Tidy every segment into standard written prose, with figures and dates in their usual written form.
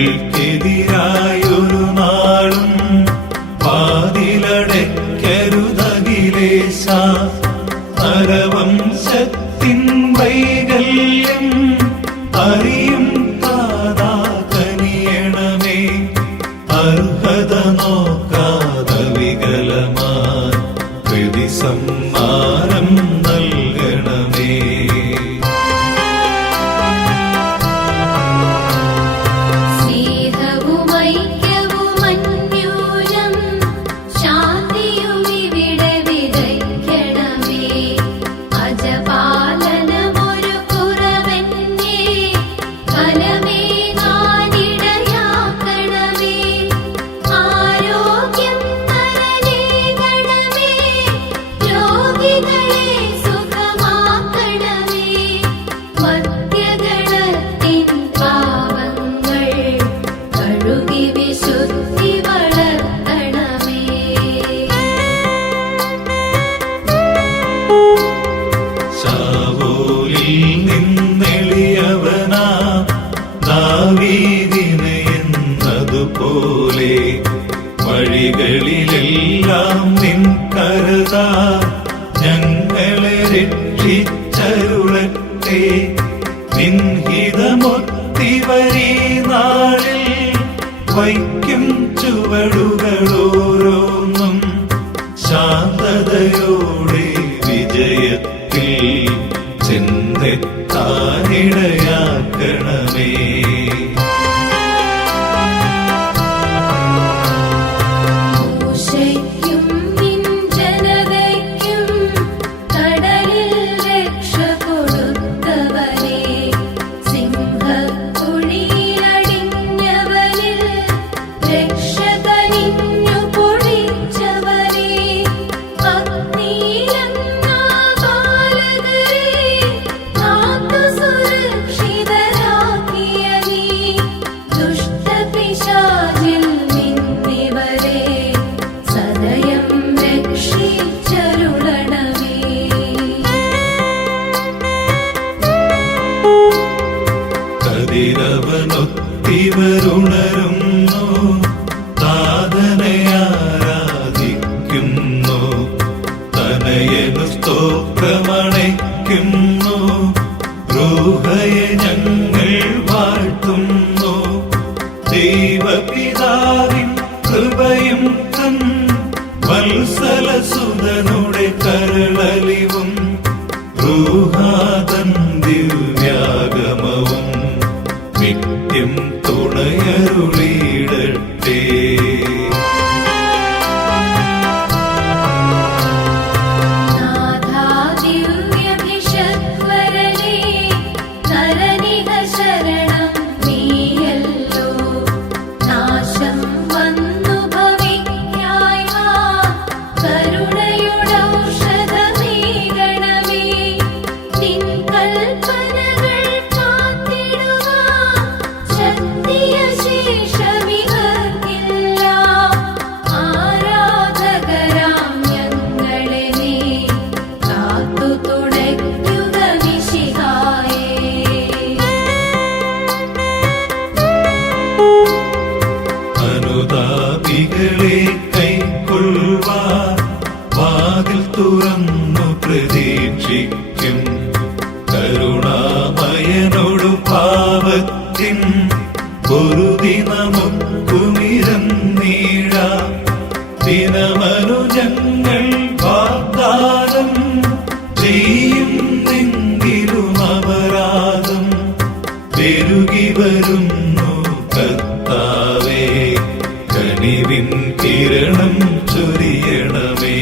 ഞങ്ങൾക്കെതിരായൊരു നാളും വാതിലടയ്ക്കരുതഖിലേശ. നരവംശത്തിൻ വൈകല്യം അറിയും താതാ കനിയണമേ. അർഹത നോക്കാതെ വികലമായി പ്രതിസമ്മാനം നൽകണമേ. പോലെ വഴികളിലെല്ലാം നിൻ കരുതാ ഞങ്ങളെ രക്ഷിച്ചരുളട്ടെ. നിൻഹിതമൊത്തിവരീ നാളിൽ വയ്ക്കും ചുവടുകളോരോന്നും ശാന്തതയോടെ വിജയത്തിൽ ചെന്നെത്താനിടയാക്കണമേ. കതിരവനൊത്തിവരുണരുന്നു, താതനെ ആരാധിക്കുന്നു. തനയനു സ്തോത്രമണയ്ക്കുന്നു, റൂഹയെ ഞങ്ങൾ വാഴ്ത്തുന്നു. ദൈവപിതാവിൻ കൃപയും തൻ വത്സലസുതനുടെ കരളലിവും റൂഹാതൻ ദിവ്യാഗമവും നിത്യം തുണയരുളിയിടട്ടെ. അനുതാപികളെ കൈക്കൊള്ളുവാൻ വാതിൽ തുറന്നു പ്രതീക്ഷിക്കും. കരുണാമയനോടു പാപത്തിൻ പൊറുതി നമുക്കുമിരന്നീടാം. ദിനമനുജങ്ങൾ വാഗ്ദാനം ചെയ്യുന്നെങ്കിലും അപരാധം പെരുകി വരുന്നു. കർത്താവേ, കനിവിൻ കിരണം ചൊരിയണമേ.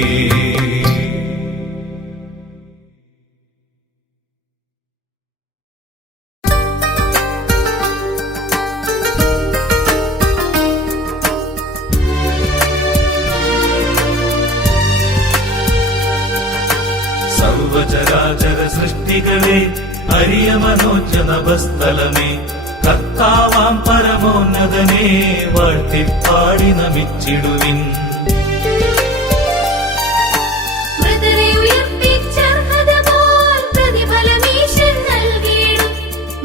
സർവചരാചര സൃഷ്ടികളെ അരിയ മനോജ നഭസ്ഥലമേ, കർത്താവാം പരമോന്നതനെ വാഴ്ത്തിപ്പാടി നമിച്ചിടുവിൻ.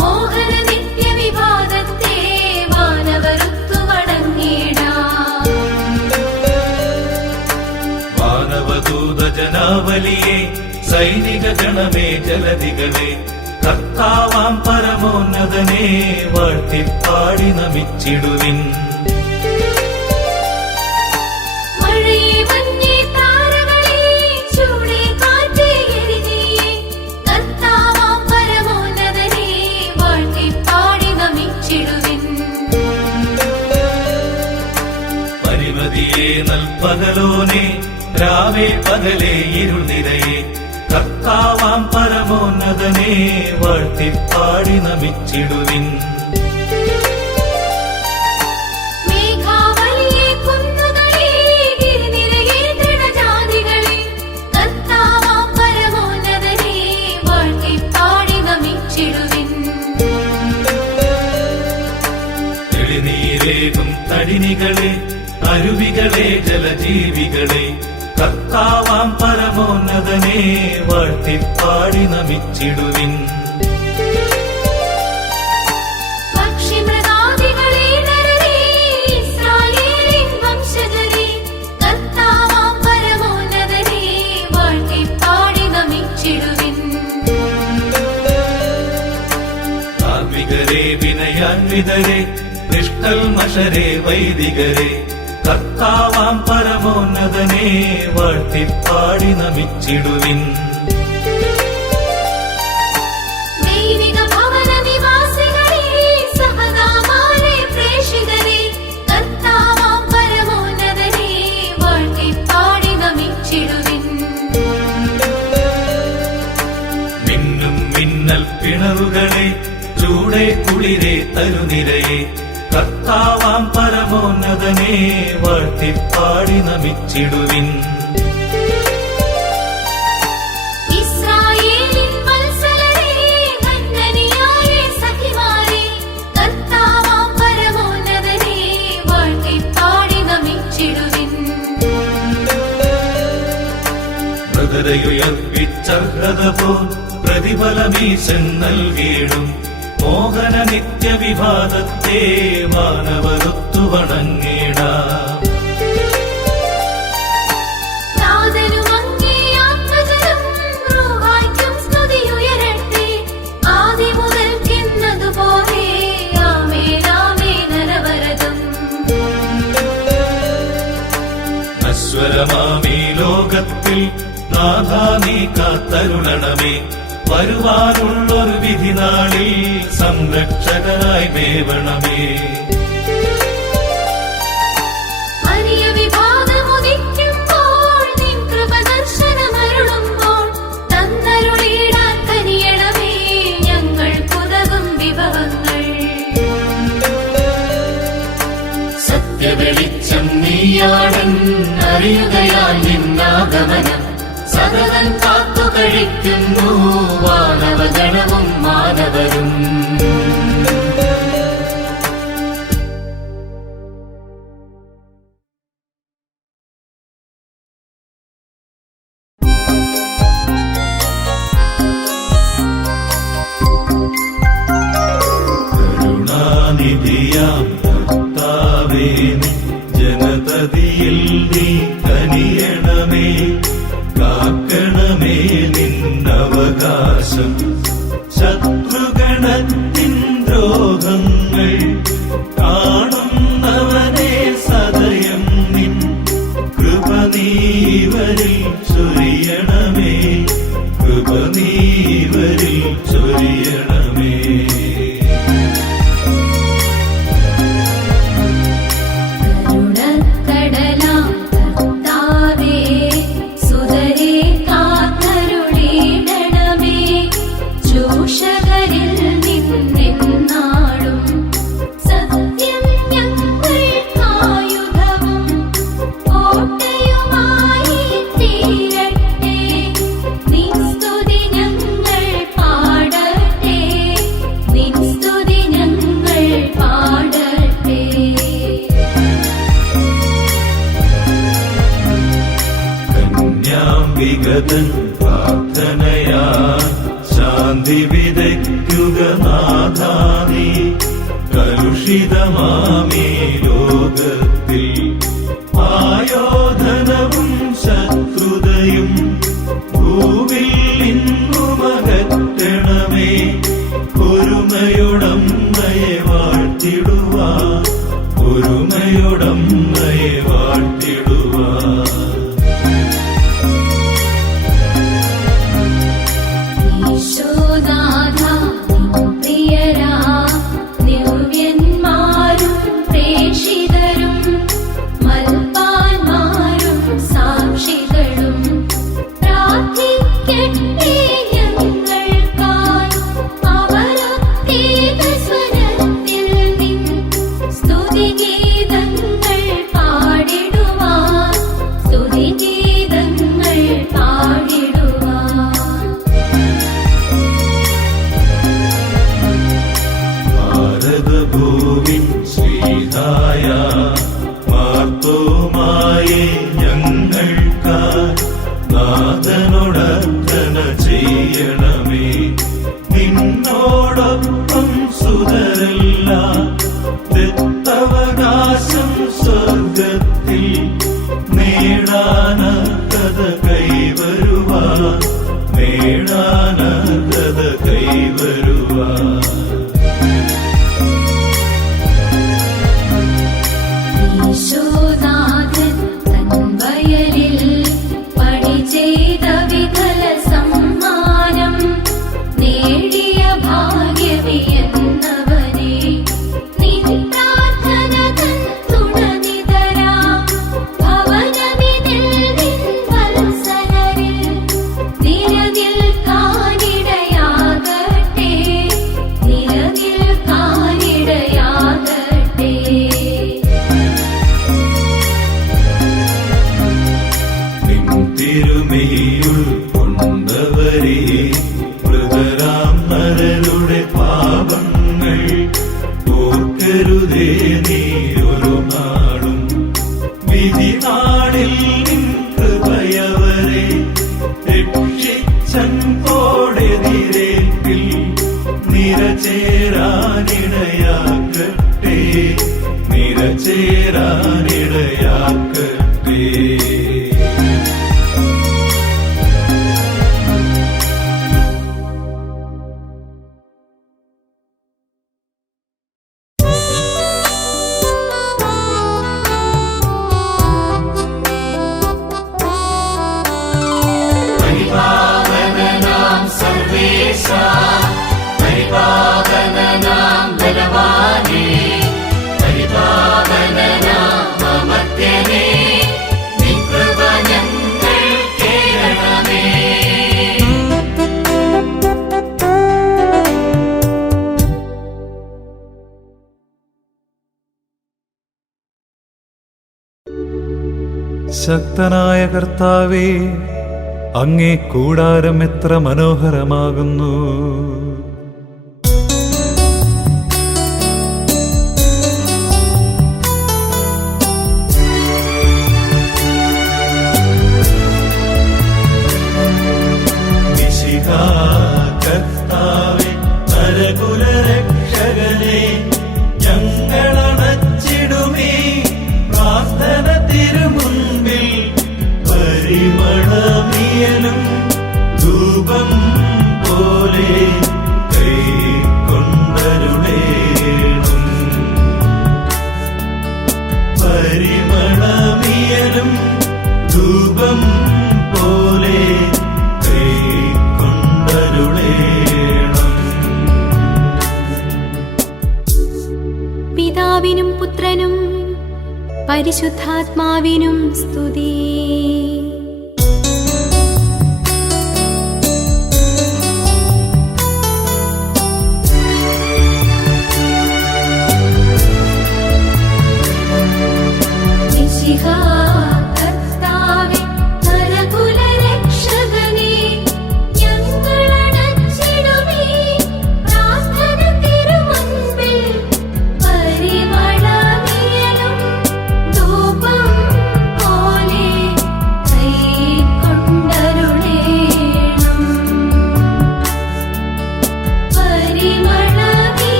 മോഹന നിത്യവിവാദത്തെ മാനവ സേനാവലിയെ സൈനിക ഗണമേ ജലധികളെ കർത്താവാം പരമോന്നതനെ വാഴ്ത്തിപ്പാടി നമിച്ചിടുവിൻ. പരിമതിയെ നൽപകലോനെ രാവേ പകലേ ഇരുൾ നിരയെ കർത്താവാം പരമോന്നതനെ വാഴ്ത്തിപ്പാടി നമിച്ചിടുവിൻ. തെളിനീരേകും തടിനികളെ അരുവികളെ ജലജീവികളെ കർത്താവാം പരമോന്നതനെ വാഴ്ത്തിപ്പാടി നമിച്ചിടുവിൻ. ധാർമ്മികരെ വിനയാന്വിതരെ നിഷ്കൽമഷരെ വൈദികരെ കർത്താവാം പരമോന്നതനെ വാഴ്ത്തിപ്പാടി നമിച്ചിടുവിൻ. മിന്നും മിന്നൽ പിണറുകളെ ചൂടെ കുളിരെ തരുനിരയെ കർത്താവാം പരമോന്നതനെ വാഴ്ത്തിപ്പാടി നമിച്ചിടുവിൻ. മൃഗതയുയർപ്പിച്ചർഹത പോൽ പ്രതിഫലമീശൻ നൽകിയിടും മോഹന നിത്യവിഭാഗത്തെ വാനവരുത്തു വണങ്ങിടാം. നശ്വരമാമീ ലോകത്തിൽ നാഥാ നീ കാത്തരുളണമേ. വരുവാനുള്ളൊരു വിധിനാളിൽ സംരക്ഷകനായി മേവണമേ. സത്യവെളിച്ചം നീയാണെൻ അറിയുകയാൽ നിന്നാഗമനം സകലം കാത്തു കഴിക്കുന്നു വാനവഗണവും മാനവരും. കരുണാനിധിയാം കർത്താവേ ജനതതിയിൽ നീ കനിയണമേ. കാക്കണമേ നിന്നവകാശം ശത്രുഗണത്തിൻ ദ്രോഹങ്ങൾ കാണുന്നവനെ സദയം നിൻ കൃപ നീവരിൽ ചൊരിയണമേ. കൃപ നീവരിൽ ചൊരിയണമേ. വിഗതൻ പ്രാർത്ഥനയാ ശാന്തി വിതയ്ക്കുക നാഥാനീ. കലുഷിതമാമീ ലോകത്തിൽ ആയോധനവും ശത്രുതയും ഭൂവിൽ നിന്നുമകറ്റണമേ. ഒരുമയോടമ്മയെ വാഴ്ത്തിടുവാൻ, ഒരുമയോടമ്മയെ വാഴ്ത്തിടുവാൻ. ഭാരതഭൂവിൻ ശ്രീതായ മാർത്തോമായേ ഞങ്ങൾക്കായി നാഥനോടർത്ഥന ചെയ്യണമേ. നിന്നോടൊപ്പം സുതരെല്ലാം ദത്തവകാശം സ്വർഗത്തിൽ നേടാനർഹത കൈവരുവാൻ, നേടാനർഹത കൈവരുവാൻ. ഈശോനാഥൻ തൻ വയലിൽ പണി ചെയ്ത വിഫല സമ്മാനം നേടിയ ഭാഗ്യവിയെന്നവനെ, നിൻ പ്രാർത്ഥന തൻ തുണനിതരാം ഭവനമിതിൽ നിൻ വത്സലരിൽ നിലനിൽക്കാനിടയാകട്ടെ, നിലനിൽക്കാനിടയാകട്ടെ. തിരുമേയുൾക്കൊണ്ടവരെ മൃതരാം നരരുടെ പാപങ്ങൾ ഓർക്കരുതേ നീ ഒരു നാളും. വിധി നാളിൽ നിൻ കൃപയവരെ രക്ഷിച്ചൻപോടെതിരേൽപ്പിൽ നിരചേരാനിടയാക്കട്ടെ, നിരചേരാനിടയാക്കട്ടെ. പരിപാവനനാം സർവേശ, പരിപാവനനാം ബലവാനേ, പരിപാവനനാം അമർത്യനേ, നിൻ കൃപ ഞങ്ങൾ കേൾക്കണമേ. ശക്തനായ കർത്താവേ, അങ്ങേ കൂടാരം എത്ര മനോഹരമാകുന്നു. മിശിഹാ കർത്താവേ, നരകുലരക്ഷകനേ, ഞങ്ങളണച്ചിടുമീ പ്രാർത്ഥന തിരുമുൻപിൽ. പരിമളമിയലും ധൂപം പോലെ കൈക്കൊണ്ടരുളേണം. പരിമളമിയലും ധൂപം പോലെ കൈക്കൊണ്ടരുളേണം. പിതാവിനും പുത്രനും പരിശുദ്ധാത്മാവിനും സ്തുതി. മിശിഹാ കർത്താവേ, നരകുലരക്ഷകനേ, ഞങ്ങളണച്ചിടുമീ പ്രാർത്ഥന തിരുമുൻപിൽ. പരിമളമിയലും ധൂപം പോലെ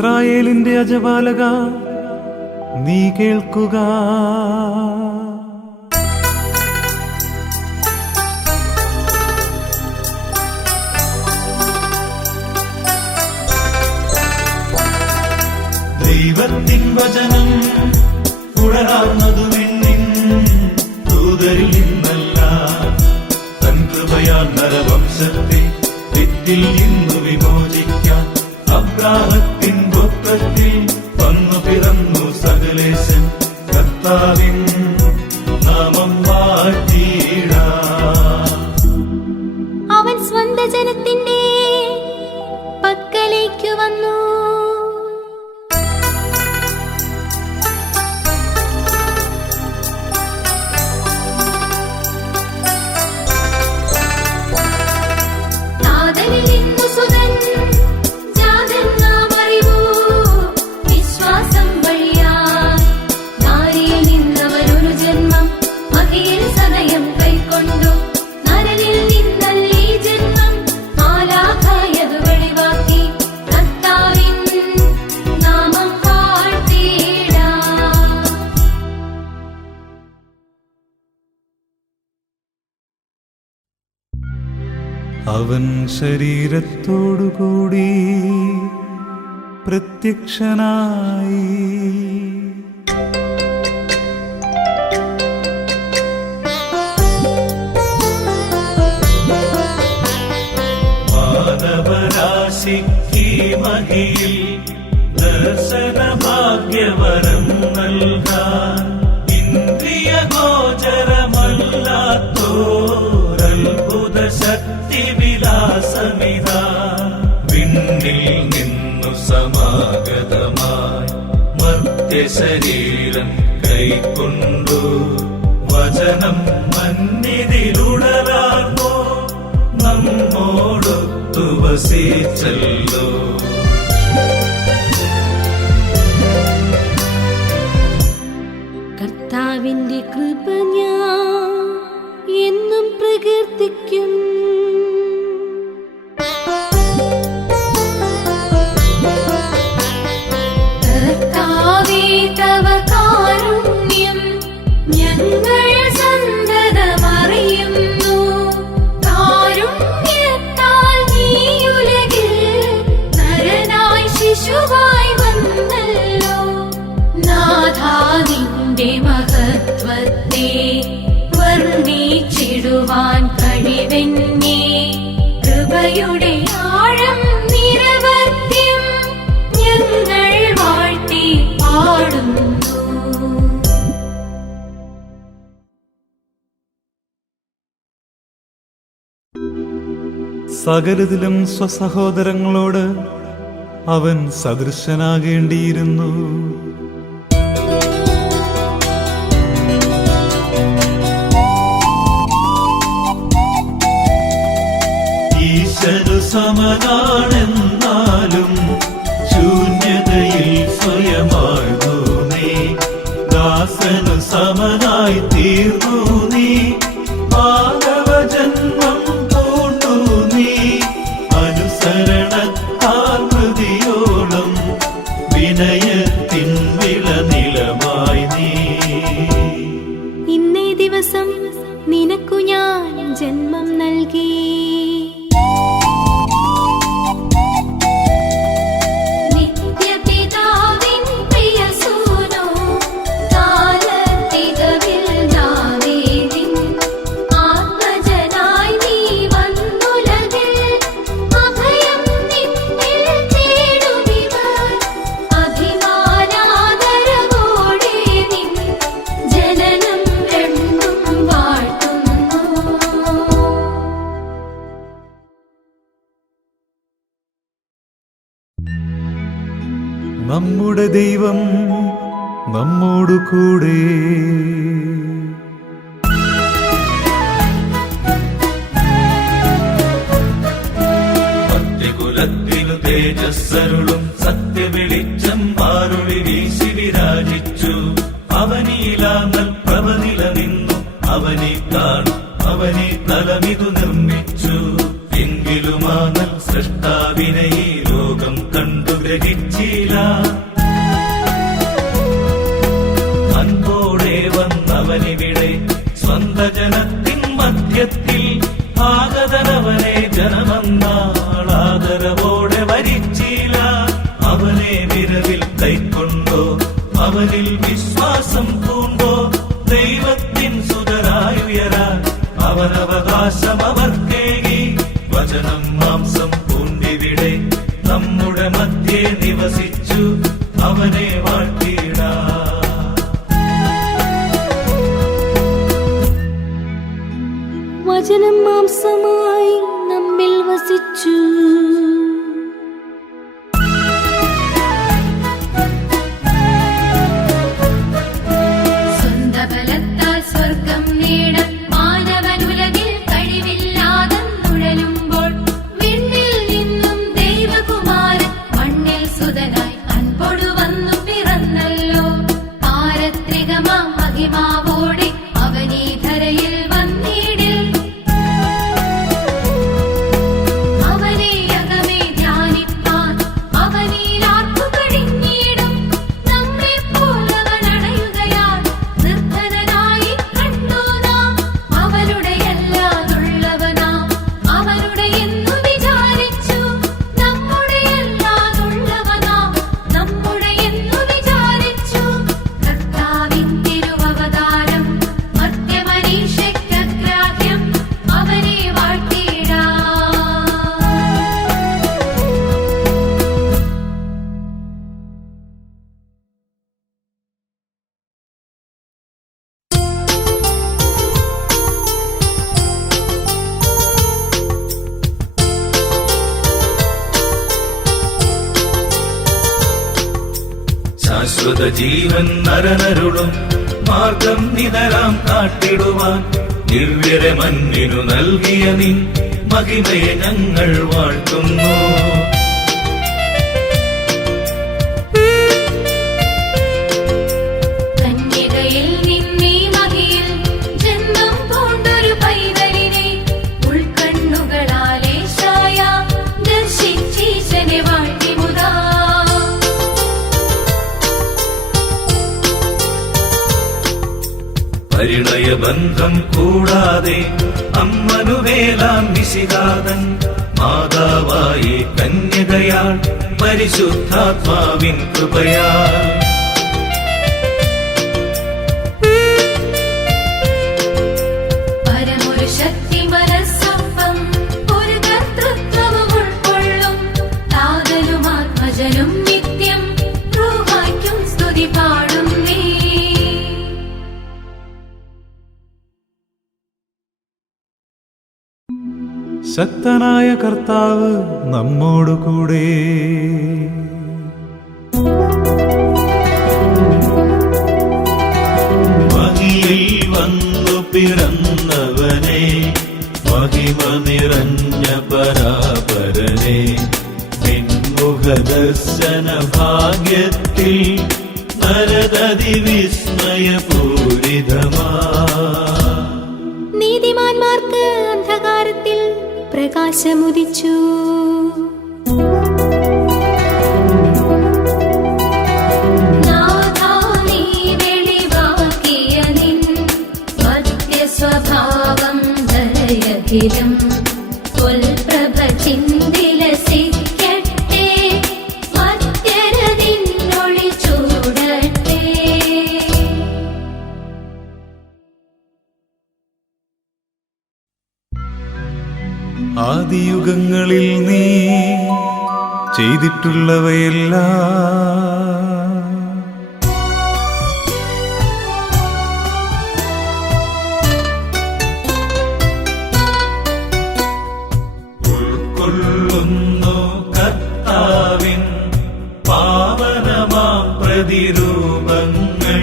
ഇസ്രായേലിന്റെ അജപാലക, നീ കേൾക്കുക. ദൈവത്തിൻ വചനം ഉണരാർന്നതു വിണ്ണിൻ ദൂതരിൽ നിന്നല്ല, തൻ കൃപയാൽ നരവംശത്തെ വിത്തിൽ നിന്നു വിമോചിക്കാൻ അബ്രാഹത്തിൻ ഗോത്രത്തിൽ വന്നു പിറന്നു സകലേശൻ. കർത്താവിൻ നാമം വാഴ്ത്തിയിടാം. അവൻ സ്വന്ത ജനത്തിന്റെ പക്കലേക്ക് വന്നു. അവൻ ശരീരത്തോടുകൂടി പ്രത്യക്ഷനായി. മാനവരാശിക്ക് മഹിയിൽ ദർശനഭാഗ്യവരം നൽകാൻ ഇന്ദ്രിയ ഗോചരമല്ലാത്തോരത്ഭുത ശക്തി വിലാസമിതാ വിണ്ണിൽ നിന്നു സമാഗതമായി മർത്യശരീരം കൈക്കൊണ്ടു വചനം മന്നിതിലുടലാർന്നോ നമ്മോടൊത്തു വസിച്ചല്ലോ. കർത്താവിന്റെ കൃപ ഞാൻ എന്നും പ്രകീർത്തിക്കും. കർത്താവേ, തവ കാരുണ്യം ഞങ്ങൾ സന്തതമറിയുന്നു. കാരുണ്യത്താൽ നീ ഉലകിൽ നരനായി ശിശുവായി വന്നല്ലോ. നാഥാ, നിന്റെ മഹത്വത്തെ വർണ്ണിച്ചിടുവാൻ കഴിവെന്നേ. കൃപയുടെ ആഴം നിരവധ്യം ഞങ്ങൾ വാഴ്ത്തി പാടുന്നു. സകലത്തിലും സ്വസഹോദരങ്ങളോട് അവൻ സദൃശനാകേണ്ടിയിരുന്നു. ഈശനു സമനാണെന്നാലും ശൂന്യതയിൽ സ്വയമാഴ്ന്നു നീ. ദാസനു സമനായി തീർന്നു നീ. മാനവജന്മം പൂണ്ടു നീ. അനുസരണത്താൽ മൃതിയോളം വിനയത്തിൻ വിളനിലമായി നീ. ഇന്നേ ദിവസം നിനക്കു ഞാൻ ജന്മം നൽകി. നിത്യപിതാവിൻ പ്രിയസൂനോ, കാലത്തികവിൽ ദാവീദിൻ ആത്മജനായി നീ വന്നുലകിൽ. അഭയം നിന്നിൽ തേടുമിവർ. അഭിമാനാദരവോടെ നിൻ ജനനം രണ്ടും വാഴ്ത്തുന്നു. നമ്മുടെ ദൈവം നമ്മോടു കൂടെ. മധ്യകുലത്തിനു തേജസ്സരുളും സത്യവെളിച്ചം മാറുളി വീശി വിരാജിച്ചു. അവനിലാന്നൽ പ്രഭനില നിന്നു. അവനെ കാണും അവനെ തലമിതു നിർമ്മിച്ചു. എങ്കിലുമാനൽ സൃഷ്ടാവിനെ ഈ ലോകം കണ്ടു ഗ്രഹിച്ചില്ല. ഭാഗ്യത്തിൽ ആഗതനവനെ ജനമന്നാളാദരവോടെ വരിച്ചില്ല. അവനെ വിരവിൽ കൈക്കൊണ്ടോ, അവനിൽ വിശ്വാസം പൂണ്ടോ, ദൈവത്തിൻ സുതരായുയരാൻ അവനവകാശം അവർക്കേകി. വചനം മാംസം പൂണ്ടിവിടെ നമ്മുടെ മധ്യേ നിവസിച്ചു, അവനെ വാഴ്ത്തിയിടാം. വചനം മാംസമായി നമ്മിൽ വസിച്ചു. സ്വന്തബലത്താൽ സ്വർഗം നേടാൻ മാനവനുലകിൽ കഴിവില്ലാതെ നുഴലുമ്പോൾ വിണ്ണിൽ നിന്നും ദൈവകുമാരൻ മണ്ണിൽ സുതനായി അൻപൊടു വന്നു പിറന്നല്ലോ. പാരത്രികമാ മഹിമാവോടെ അവനീ ധരയിൽ വന്നിടിൽ. അവനെ അകമേ ധ്യാനിപ്പാൻ അവനിലാർക്കു കഴിഞ്ഞിടും. നമ്മെ പോലവൻ അണയുകയാൽ നിർധനനായി കണ്ടു നാം. അവരുടെ എല്ലാതുള്ളവനാം അവരുടെ എന്നു വിചാരിച്ചു. നമ്മുടെ എല്ലാതുള്ളവനാം നമ്മുടെ എന്നു വിചാരിച്ചു. കർത്താവിൻ തിരുവവതാരം മർത്യപരീക്ഷയ്ക്കഗ്രാഹ്യം അവനെ വാഴ്ത്തിയിടാം. ശാശ്വത ജീവൻ നരനരുളും മാർഗം നിതരാം കാട്ടിടുവാൻ ദിവ്യരെ മന്നിനു നൽകിയ നിൻ മഹിമയെ ഞങ്ങൾ വാഴ്ത്തുന്നു. കന്യകയിൽ നിന്നീ മഹിയിൽ ജന്മം പൂണ്ടൊരു പൈതലിനെ ഉൾക്കണ്ണുകളാലേശായ ദർശിച്ചീശനെ വാഴ്ത്തിമുതാ. പരിണയബന്ധം കൂടാതെ അമ്മനുവേലാം നിശികാതൻ മാതാവായി കന്യകയാൾ പരിശുദ്ധാത്മാവിൻ കൃപയാൽ. പരമൊരു ശക്തി മനസ്സൊപ്പം ഒരു കർത്തൃത്വവും ഉൾക്കൊള്ളും. താതനും ആത്മജനും നിത്യം റൂഹായ്ക്കും സ്തുതി പാടുന്നേ. ശക്തനായ കർത്താവ് നമ്മോടു കൂടെ. മഹിയിൽ വന്നു പിറന്നവനെ, മഹിമ നിറഞ്ഞ പരാപരനെ, നിൻമുഖദർശന ഭാഗ്യത്തിൽ നരദതി വിസ്മയപൂരിതമാ. നീതിമാന്മാർക്ക് അന്ധകാരത്തിൽ പ്രകാശമുദിച്ചു. നാഥാ നീ വെളിവാക്കിയ നിൻ മധ്യസ്വഭാവം ധരയഖിലം പുൽപ്രഭ ചിന്തിലസിക്കട്ടെ. മധ്യരതിന്നൊളി ചൂടട്ടെ. ആദിയുഗങ്ങളിൽ നീ ചെയ്തിട്ടുള്ളവയെല്ലാം ഉൾക്കൊള്ളുന്നു കർത്താവിൻ പാവനമാം പ്രതിരൂപങ്ങൾ.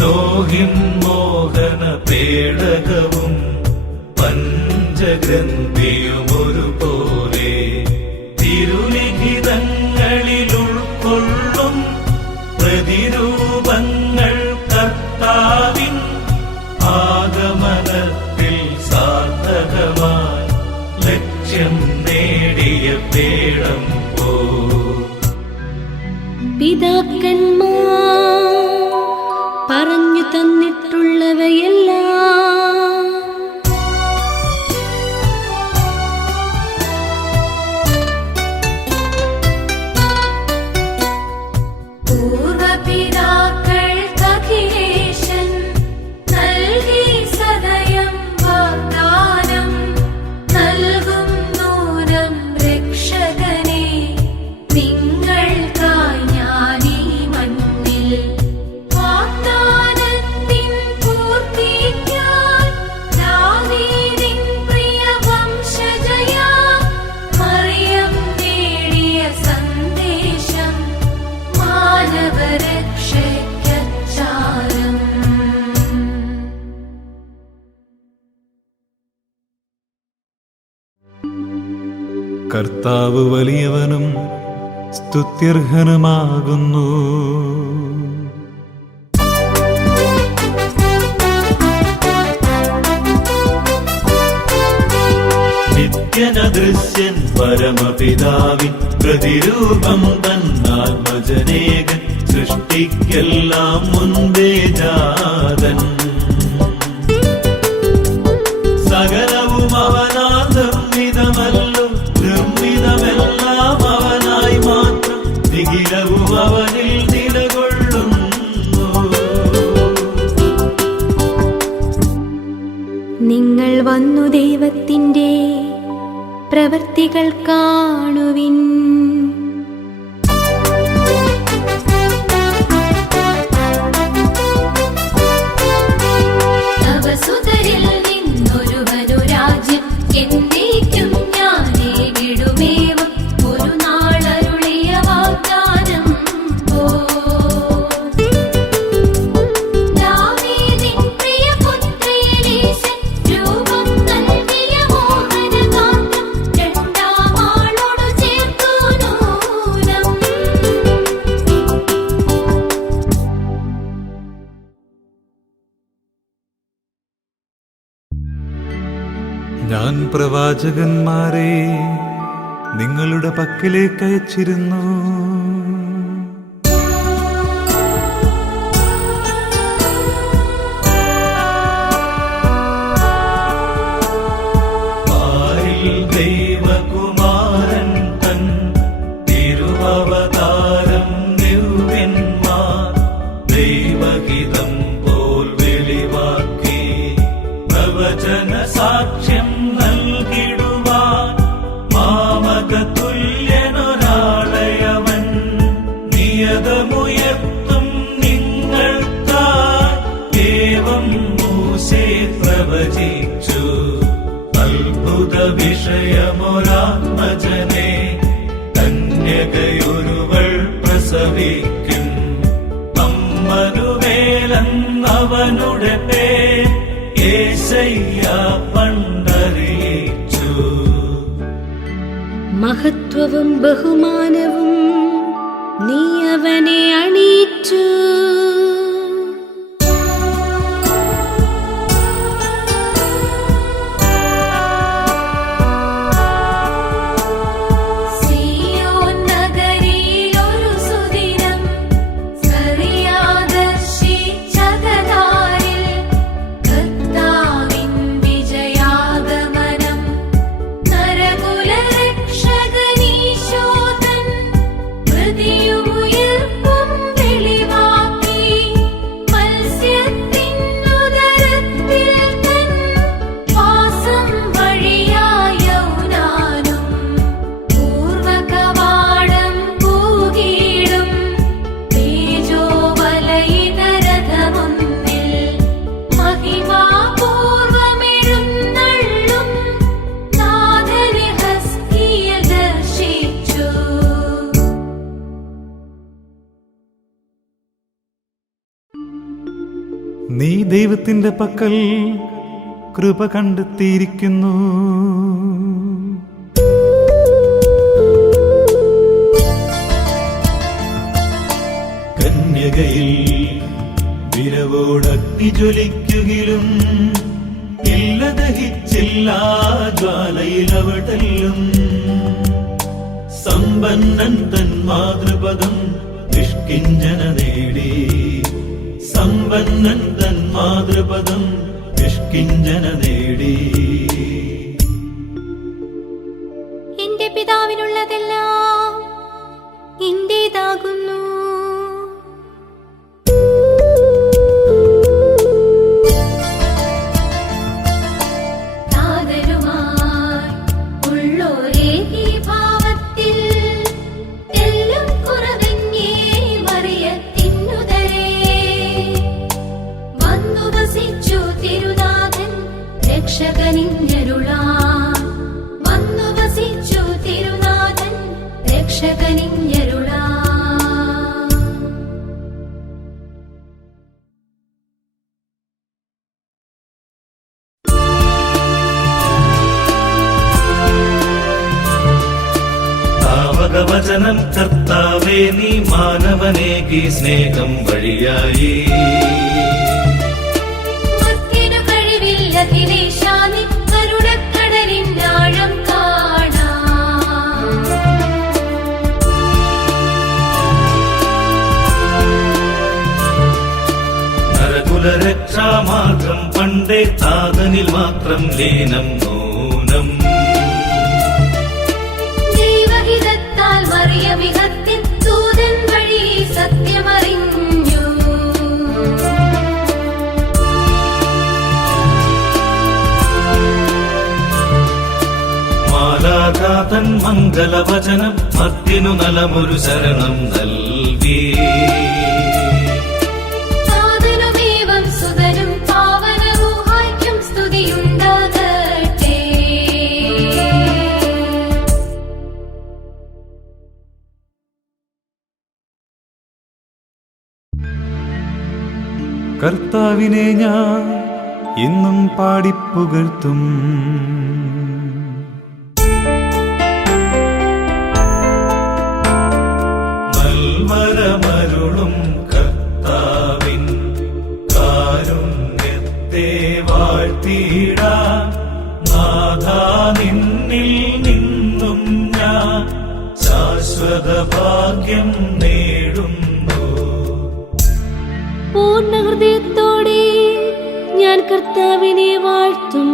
നോഹിൻ മോഹന പേടകവും പഞ്ചഗ്രന്ഥിയുമൊരുപോലെ തിരുലിഖിതങ്ങളിൽ ഉൾക്കൊള്ളും പ്രതിരൂപങ്ങൾ. കർത്താവിൻ ആഗമനത്തിൽ സാർത്ഥകമായി ലക്ഷ്യം നേടിയ പേടം പോ. പിതാക്കന്മാർ പറഞ്ഞു തന്നിട്ടുള്ളവയെല്ലാം പൂർവപിതാക്കൾക്കഖിലേശൻ നൽകി സദയം വാഗ്ദാനം നൽകും നൂനം രക്ഷകനെ നിങ്ങൾക്കായി ഞാനീ മണ്ണിൽ വാഗ്ദാനത്തിൻ പൂർത്തിക്കായി ദാവീദിൻ പ്രിയ വംശജയാ മറിയം നേടിയ സന്ദേശം മാനവരക്ഷയ്ക്കച്ചാരം. കർത്താവ് വലിയവനും സ്തുത്യർഹനുമാകുന്നു. നിത്യനദൃശ്യൻ പരമപിതാവിൻ പ്രതിരൂപം തന്നാത്മജനേകൻ സൃഷ്ടിക്കെല്ലാം മുൻപേ ജാതൻ സകലവും അവനാൽ നിർമ്മിതമല്ലോ നിർമ്മിതമെല്ലാം അവനായി മാത്രം നിഖിലവും അവനിൽ നിലകൊള്ളുന്നു. നിങ്ങൾ വന്നു ദൈവത്തിൻ്റെ പ്രവർത്തികൾ കാണുവിൻ. തവ സുതരിൽ നിന്നൊരുവനു രാജ്യം എന്നേക്കും ഞാനേകിടുമേവം ഒരു നാളരുളിയ വാഗ്ദാനം ദാവീദിൻ പ്രിയപുത്രയേലീശൻ രൂപം നൽകിയ മോഹനഗാത്രം രണ്ടാം ആളോടു ചേർത്തു നൂനം. ഞാൻ പ്രവാചകന്മാരെ നിങ്ങളുടെ പക്കലേക്ക് അയച്ചിരുന്നു. പാരിൽ ദൈവകുമാരൻ തൻ തിരുവവതാരം നിവ്യന്മാർ ദൈവഹിതം പോൽ വെളിവാക്കി പ്രവചന സാക്ഷ്യം നൽകിടുവാൻ മാമക തുല്യനൊരാളയവൻ നിയതമുയർത്തും നിങ്ങൾക്കായി ഏവം മൂസേ പ്രവചിച്ചു. അത്ഭുത വിഷയമൊരാത്മജനെ കന്യകയൊരുവൾ പ്രസവിക്കും. അമ്മനുവേലെന്നവനുടെ പേർ യേശയ്യ പണ്ടറിയിച്ചു. മഹത്വവും ബഹുമാനവും നീ അവനെ അണിയിച്ചു. സിയോൻ നഗരിയിലൊരു സുദിനം സ്കറിയാദർശിച്ചകതാരിൽ കർത്താവിൻ വിജയാഗമനം നരകുലരക്ഷകനീശോതൻ ഹൃദയമുയർപ്പും വെളിവാക്കി മത്സ്യത്തിൻ ഉദരത്തിൽ തൻ വാസം വഴിയായ യൗനാനും പൂർവകവാടം പൂകിയിടും തേജോവലയിതരഥമൊന്നിൽ മഹിമാപൂർവമെഴുന്നള്ളും നാഥനെ ഹസ്കിയൽ ദർശിച്ചു. നീ ദൈവത്തിന്റെ പക്കൽ കൃപ കണ്ടെത്തിയിരിക്കുന്നു. കന്യകയിൽ വിരവോടഗ്നി ജ്വലിക്കുകിലും ഇല്ല ദഹിച്ചില്ല ജ്വാലയിലവടല്ലും. സമ്പന്നൻ തൻ മാതൃപദം നിഷ്കിഞ്ചന നേടി. സമ്പന്നൻ തൻ മാതൃപദം നിഷ്കിഞ്ചന നേടി. എന്റെ പിതാവിനുള്ളതെല്ലാം എന്റേതാകുന്നു. വസിച്ചു തിരുനാഥൻ രക്ഷകനിഞ്ഞരുളാൻ. വന്നു വസിച്ചു തിരുനാഥൻ രക്ഷകനിഞ്ഞരുളാൻ. വചനം കർത്താവേ നീ മാനവനേകി സ്നേഹം വഴിയായി. മത്തിനു കഴിവില്ല അഖിലേശാനി കരുണക്കടലിനാഴം കാണാം. നരകുലരക്ഷാമാർഗം പണ്ടേ താതനിൽ മാത്രം ലീനം നൂനം. ദൈവഹിതത്താൽ മറിയമിഹത്തിൻ ദൂതൻ വഴി സത്യമറിഞ്ഞു. മാലാഖാതൻ മംഗളവചനം മത്തിനു നലമൊരു ശരണം നൽകി. സാധനമേവം സുതനും പാവനരൂഹായ്ക്കും സ്തുതിയുണ്ടാകട്ടെ. കർത്താവിനെ ഞാൻ എന്നും പാടിപ്പുകഴ്ത്തും. നൽവരമരുളും കർത്താവിൻ കാരുണ്യത്തെ വാഴ്ത്തിടാം. നാഥാ നിന്നിൽ നിന്നും ഞാൻ ശാശ്വത ഭാഗ്യം നേടുന്നു. പൂർണ്ണ ഹൃദയത്തോടെ ഞാൻ കർത്താവിനെ വാഴ്ത്തും.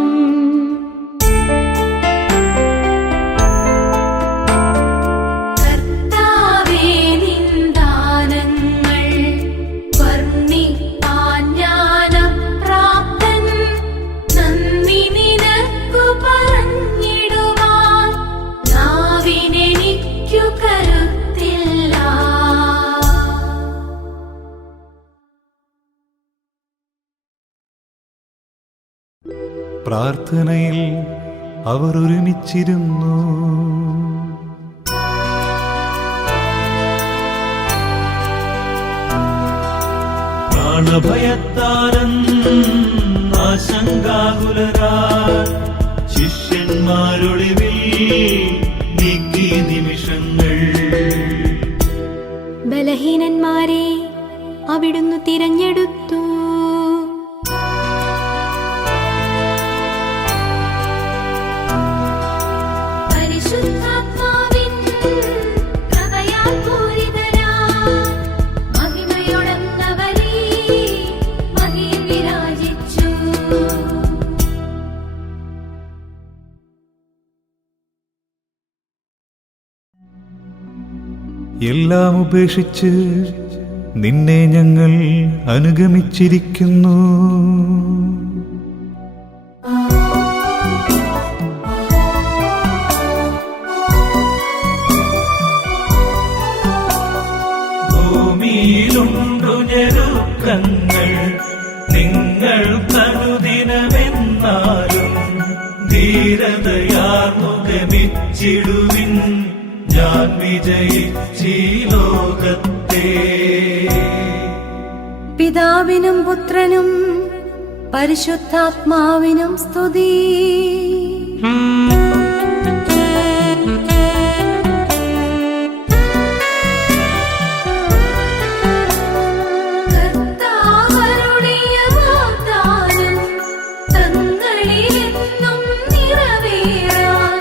കർത്താവേ നിന്ദാനങ്ങൾ വർണ്ണിപ്പാൻ ഞാനപ്രാപ്തൻ. നന്ദി നിനക്കു പറഞ്ഞിടുവാൻ നാവിനെനിക്കു കരുത്തില്ല. പ്രാർത്ഥനയിൽ അവർ ഒരുമിച്ചിരുന്നു. പ്രാണഭയത്താരൻ ആശങ്കാകുലരാ ശിഷ്യന്മാരൊളിവിൽ നീക്കി നിമിഷങ്ങൾ. ബലഹീനന്മാരെ അവിടുന്ന് തിരഞ്ഞെടുത്തു. പരിശുദ്ധാത്മാവിൻ കൃപയാൽ പൂരിതരായി മഹിമയൊടങ്ങവരേ മഹിയിൽ വിരാജിച്ചു. എല്ലാം ഉപേക്ഷിച്ച് നിന്നെ ഞങ്ങൾ അനുഗമിച്ചിരിക്കുന്നു. ഭൂമിയിലുണ്ടു ഞെരുക്കങ്ങൾ നിങ്ങൾക്കനുദിനമെന്നാലും ധീരതയാർന്നു ഗമിച്ചിടുവിൻ. ഞാൻ വിജയിച്ചീ ലോകത്തെ. പിതാവിനും പുത്രനും പരിശുദ്ധാത്മാവിനും സ്തുതി. കർത്താവരുളിയ വാഗ്ദാനം തങ്ങളിലെന്നും നിറവേറാൻ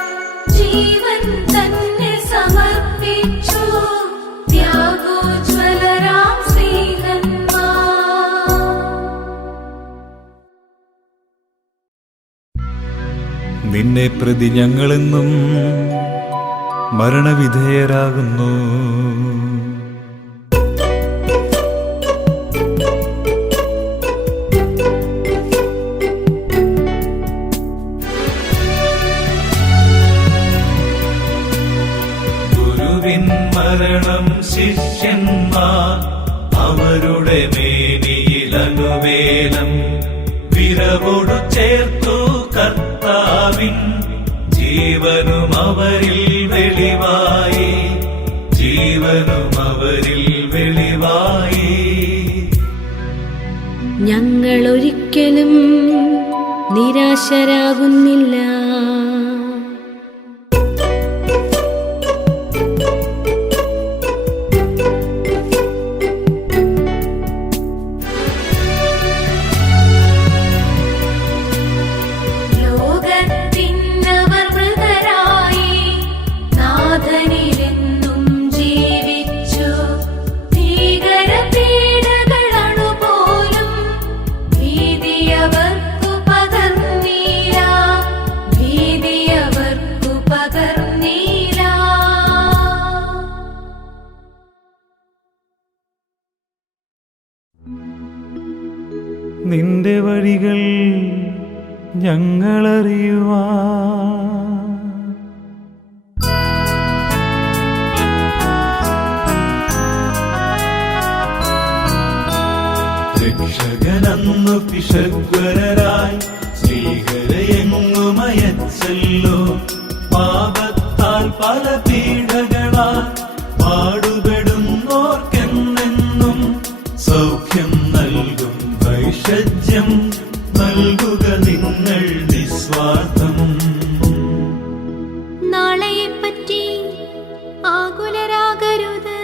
ജീവൻ തന്നെ സമർപ്പിച്ചു ത്യാഗോജ്വലരാം സ്നേഹന്മാർ. നിന്നെ പ്രതി ഞങ്ങളെന്നും മരണവിധേയരാകുന്നു. ഗുരുവിൻ മരണം ശിഷ്യന്മാർ അവരുടെ മേനിയിലനുവേലം ശിരവോടു ചേർത്തു കർത്താവിൻ ജീവനും അവരിൽ വെളിവായി, ജീവനും അവരിൽ വെളിവായി. ഞങ്ങൾ ഒരിക്കലും നിരാശരാകുന്നില്ല. ലോകത്തിന്നവർ മൃതരായി നാഥനിലെന്നും ജീവിച്ചു. ഭീകരപീഡകളണുപോലും ഭീതിയവർക്കു പകർന്നീല, ഭീതിയവർക്കു പകർന്നീല. നിന്റെ വഴികൾ ഞങ്ങളറിയുവാ. രക്ഷകനന്നു പിശഗ്വരരായി സ്ത്രീകളെയെങ്ങുമയച്ചല്ലോ. പാപത്താൽ പല പീഡകളാൽ പാടുപെടുന്നോർക്കെന്നെന്നും സൗഖ്യം നൽകും വൈഷജ്യം നൽകുക നിങ്ങൾ നിസ്വാർത്ഥം. നാളെയെപ്പറ്റി ആകുലരാകരുത്.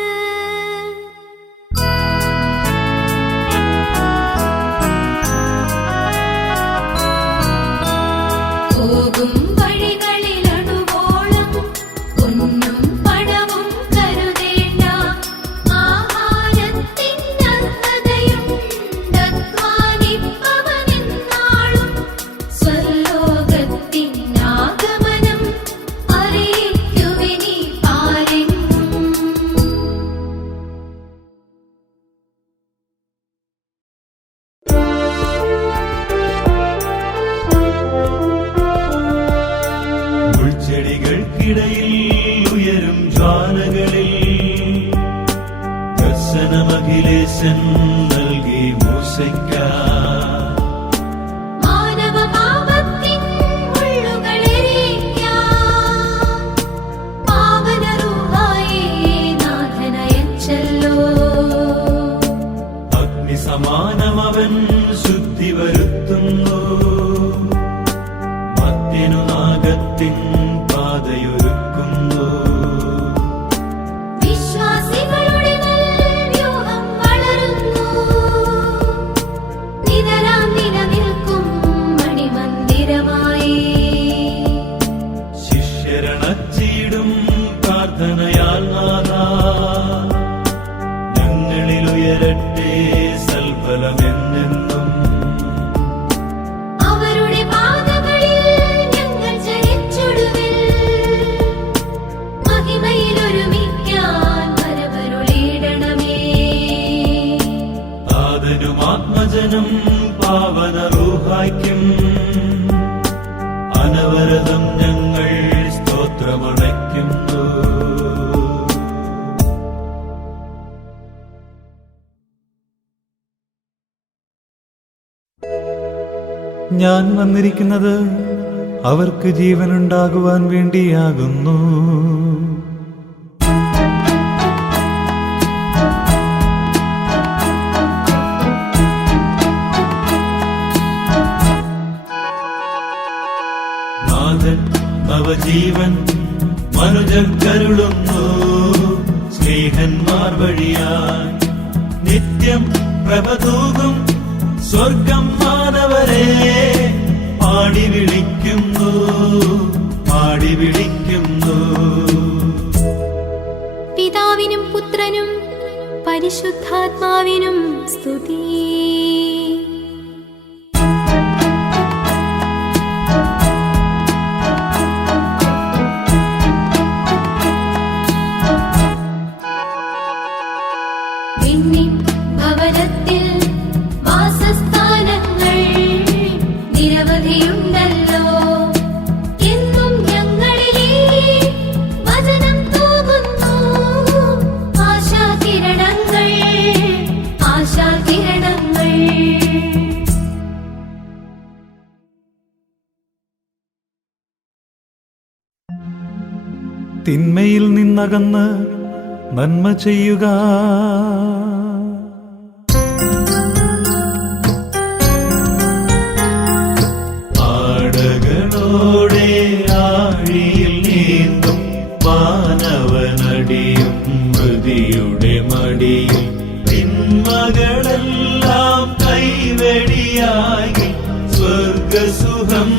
പോകും വഴികളിലണുവോളം പൊന്നും പണവും കരുതേണ്ട. ആഹാരത്തിനർഹതയുണ്ടധ്വാനിപ്പവനെന്നാളും സ്വലോകത്തിനാഗമനം അറിയിക്കുവിനി പാരെങ്ങും. മുൾച്ചെടികൾക്കിടയിൽ ഉയരും ജ്വാലകളിൽ ദർശനമഖിലേശൻ നൽകി മൂശയ്ക്കാ. മാനവപാപത്തിൻ മുള്ളുകളെറിയാൻ പാവനറൂഹായേ നാഥനയച്ചല്ലോ. അഗ്നിസമാനമവൻ ശുദ്ധി വരുത്തുന്നു, മർത്യനു നാഗത്തിൻ പാതയൊരുക്കുന്നു. വിശ്വാസികളുടെ നൽവ്യൂഹം വളരുന്നു, നിതരാം നിലനിൽക്കും മണിമന്ദിരമായി. ശിഷ്യരണച്ചിടും പ്രാർത്ഥനയാൽ നാഥാ, ഞങ്ങളിലുയരട്ടെ സൽഫലമെന്നെന്നും. അവരുടെ പാതകളിൽ ഞങ്ങൾ ചരിച്ചിടുവിൽ, മഹിമയിലൊരുമിക്കാൻ വരവരുളിയിടണമേ. താതനും ആത്മജനം പാവന റൂഹായ്ക്കും അനവരതം ഞങ്ങൾ സ്തോത്രമണയ്ക്കുന്നു. ഞാൻ വന്നിരിക്കുന്നത് അവർക്ക് ജീവനുണ്ടാകുവാൻ വേണ്ടിയാകുന്നു. നാഥൻ നവജീവൻ മനുജർക്കരുളുന്നു, സ്നേഹന്മാർ വഴിയായി നിത്യം പ്രഭതൂകും സ്വർഗം മാനവരെ പാടി വിളിക്കുന്നു, പാടി വിളിക്കുന്നു. പിതാവിനും പുത്രനും പരിശുദ്ധാത്മാവിനും സ്തുതി. വിണ്ണിൻ ഭവനത്തിൽ വാസസ്ഥാനങ്ങൾ നിരവധിയുണ്ടല്ലോ. എന്നും ഞങ്ങളിലീ വചനം തൂകുന്നു. ആശാകിരണങ്ങൾ, ആശാകിരണങ്ങൾ. തിന്മയിൽ നിന്നകന്ന് നന്മ ചെയ്യുക. ആടകളോടെ ആഴിയിൽ നീന്തും മാനവനടിയും മൃതിയുടെ മടിയിൽ തിന്മകളെല്ലാം കൈവെടിയായി സ്വർഗസുഖം